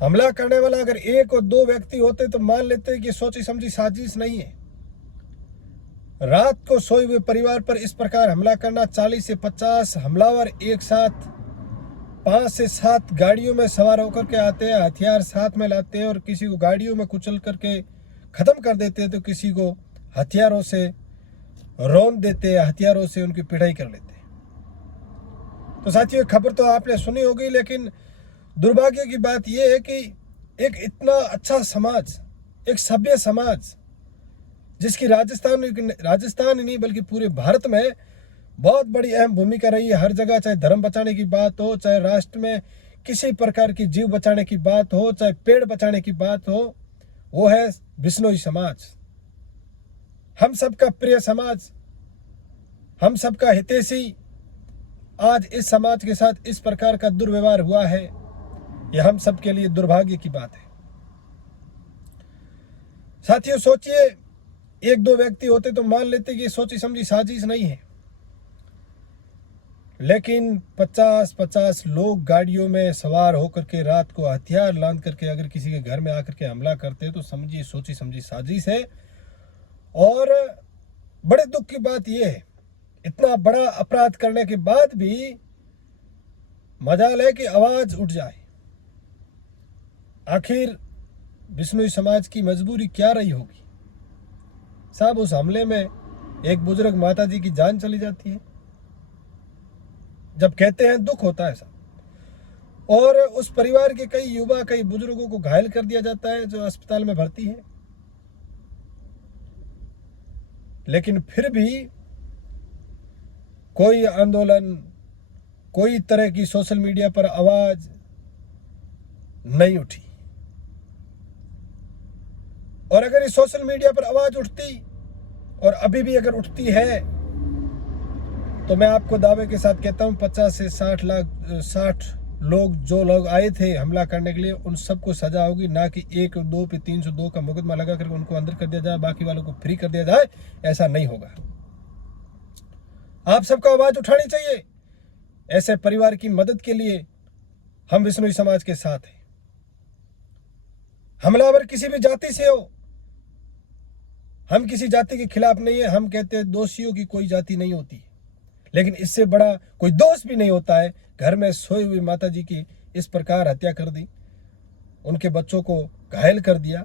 हमला करने वाला अगर एक और दो व्यक्ति होते तो मान लेते हैं कि सोची समझी साजिश नहीं है। रात को सोए हुए परिवार पर इस प्रकार हमला करना, 40 से 50 हमलावर एक साथ 5 से 7 गाड़ियों में सवार होकर के आते हैं, हथियार साथ में लाते हैं और किसी को गाड़ियों में कुचल करके ख़त्म कर देते हैं, तो किसी को हथियारों से रौंद देते हैं, हथियारों से उनकी पिटाई कर लेते हैं। तो साथियों, खबर तो आपने सुनी होगी, लेकिन दुर्भाग्य की बात यह है कि एक इतना अच्छा समाज, एक सभ्य समाज, जिसकी राजस्थान ही नहीं बल्कि पूरे भारत में बहुत बड़ी अहम भूमिका रही है हर जगह, चाहे धर्म बचाने की बात हो, चाहे राष्ट्र में किसी प्रकार की जीव बचाने की बात हो, चाहे पेड़ बचाने की बात हो, वो है बिश्नोई समाज। हम सबका प्रिय समाज, हम सबका हितैषी। आज इस समाज के साथ इस प्रकार का दुर्व्यवहार हुआ है, यह हम सबके लिए दुर्भाग्य की बात है। साथियों, सोचिए, एक दो व्यक्ति होते तो मान लेते कि सोची समझी साजिश नहीं है, लेकिन 50-50 लोग गाड़ियों में सवार होकर के रात को हथियार लांद करके अगर किसी के घर में आकर के हमला करते हैं तो समझिए सोची समझी साजिश है। और बड़े दुख की बात यह है, इतना बड़ा अपराध करने के बाद भी मजाल है कि आवाज उठ जाए। आखिर बिश्नोई समाज की मजबूरी क्या रही होगी साहब? उस हमले में एक बुजुर्ग माता जी की जान चली जाती है। जब कहते हैं दुख होता है साहब। और उस परिवार के कई युवा, कई बुजुर्गों को घायल कर दिया जाता है जो अस्पताल में भर्ती है। लेकिन फिर भी कोई आंदोलन, कोई तरह की सोशल मीडिया पर आवाज नहीं उठी। और अगर इस सोशल मीडिया पर आवाज उठती, और अभी भी अगर उठती है, तो मैं आपको दावे के साथ कहता हूं 50 से 60 लोग, जो लोग आए थे हमला करने के लिए, उन सबको सजा होगी। ना कि 1 2 पे 302 का मुकदमा लगा करके उनको अंदर कर दिया जाए, बाकी वालों को फ्री कर दिया जाए, ऐसा नहीं होगा। आप सबको आवाज उठानी चाहिए। ऐसे परिवार की मदद के लिए हम बिश्नोई समाज के साथ हैं। हमलावर किसी भी जाति से हो, हम किसी जाति के खिलाफ नहीं है। हम कहते हैं दोषियों की कोई जाति नहीं होती, लेकिन इससे बड़ा कोई दोष भी नहीं होता है। घर में सोई हुई माता जी की इस प्रकार हत्या कर दी, उनके बच्चों को घायल कर दिया,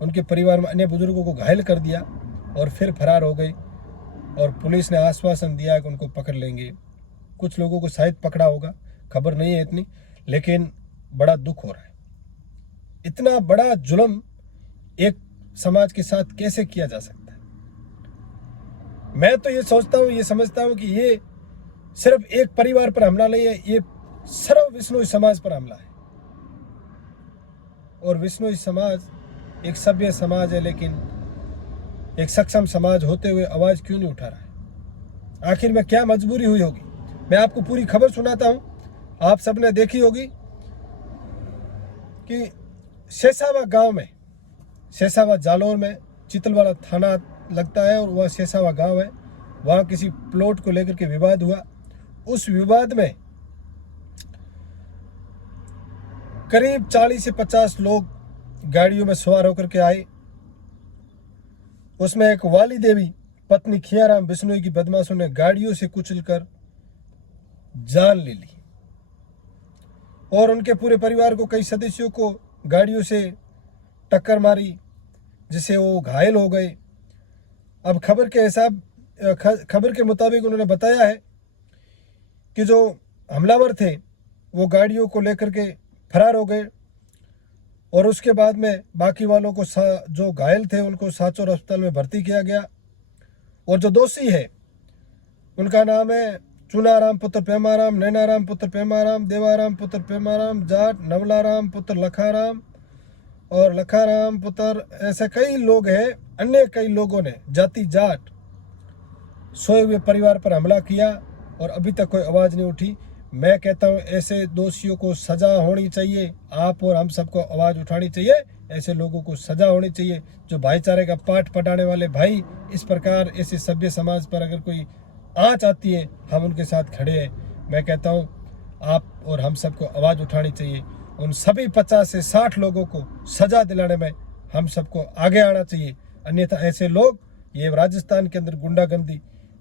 उनके परिवार में अन्य बुजुर्गों को घायल कर दिया और फिर फरार हो गई। और पुलिस ने आश्वासन दिया कि उनको पकड़ लेंगे। कुछ लोगों को शायद पकड़ा होगा, खबर नहीं है इतनी, लेकिन बड़ा दुख हो रहा है। इतना बड़ा जुल्म एक समाज के साथ कैसे किया जा सकता है? मैं तो ये सोचता हूँ, ये समझता हूँ कि ये सिर्फ एक परिवार पर हमला नहीं है, ये सर्व बिश्नोई समाज पर हमला है। और बिश्नोई समाज एक सभ्य समाज है, लेकिन एक सक्षम समाज होते हुए आवाज क्यों नहीं उठा रहा है? आखिर में क्या मजबूरी हुई होगी? मैं आपको पूरी खबर सुनाता हूं। आप सबने देखी होगी कि शेषावा गांव में, शेषावा जालोर में चितलवाड़ा थाना लगता है और वह शेषावा गांव है, वहां किसी प्लॉट को लेकर के विवाद हुआ। उस विवाद में करीब 40 से 50 लोग गाड़ियों में सवार होकर के आए। उसमें एक वाली देवी पत्नी खियाराम बिश्नोई की बदमाशों ने गाड़ियों से कुचलकर जान ले ली और उनके पूरे परिवार को, कई सदस्यों को गाड़ियों से टक्कर मारी, जिससे वो घायल हो गए। अब खबर के मुताबिक उन्होंने बताया है कि जो हमलावर थे वो गाड़ियों को लेकर के फरार हो गए और उसके बाद में बाकी वालों को, जो घायल थे, उनको साचौर अस्पताल में भर्ती किया गया। और जो दोषी है उनका नाम है चुनाराम पुत्र पेमाराम, नैनाराम पुत्र पेमाराम, देवाराम पुत्र पेमाराम जाट, नवलाराम पुत्र लखाराम और लखाराम पुत्र, ऐसे कई लोग हैं। अन्य कई लोगों ने जाति जाट सोए हुए परिवार पर हमला किया और अभी तक कोई आवाज़ नहीं उठी। मैं कहता हूं ऐसे दोषियों को सज़ा होनी चाहिए। आप और हम सबको आवाज़ उठानी चाहिए। ऐसे लोगों को सज़ा होनी चाहिए। जो भाईचारे का पाठ पढ़ाने वाले भाई इस प्रकार ऐसे सभ्य समाज पर अगर कोई आँच आती है, हम उनके साथ खड़े हैं। मैं कहता हूं आप और हम सबको आवाज़ उठानी चाहिए। उन सभी 50 से 60 लोगों को सज़ा दिलाने में हम सबको आगे आना चाहिए। अन्यथा ऐसे लोग ये राजस्थान के अंदर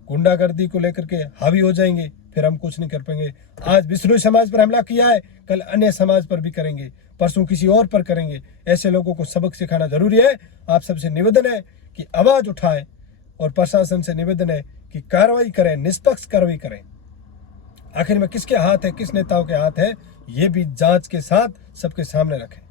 गुंडागर्दी को लेकर के हावी हो जाएंगे, फिर हम कुछ नहीं कर पाएंगे। आज बिश्नोई समाज पर हमला किया है, कल अन्य समाज पर भी करेंगे, परसों किसी और पर करेंगे। ऐसे लोगों को सबक सिखाना जरूरी है। आप सबसे निवेदन है कि आवाज़ उठाएं और प्रशासन से निवेदन है कि कार्रवाई करें, निष्पक्ष कार्रवाई करें। आखिर में किसके हाथ है, किस नेताओं के हाथ है, ये भी जांच के साथ सबके सामने रखें।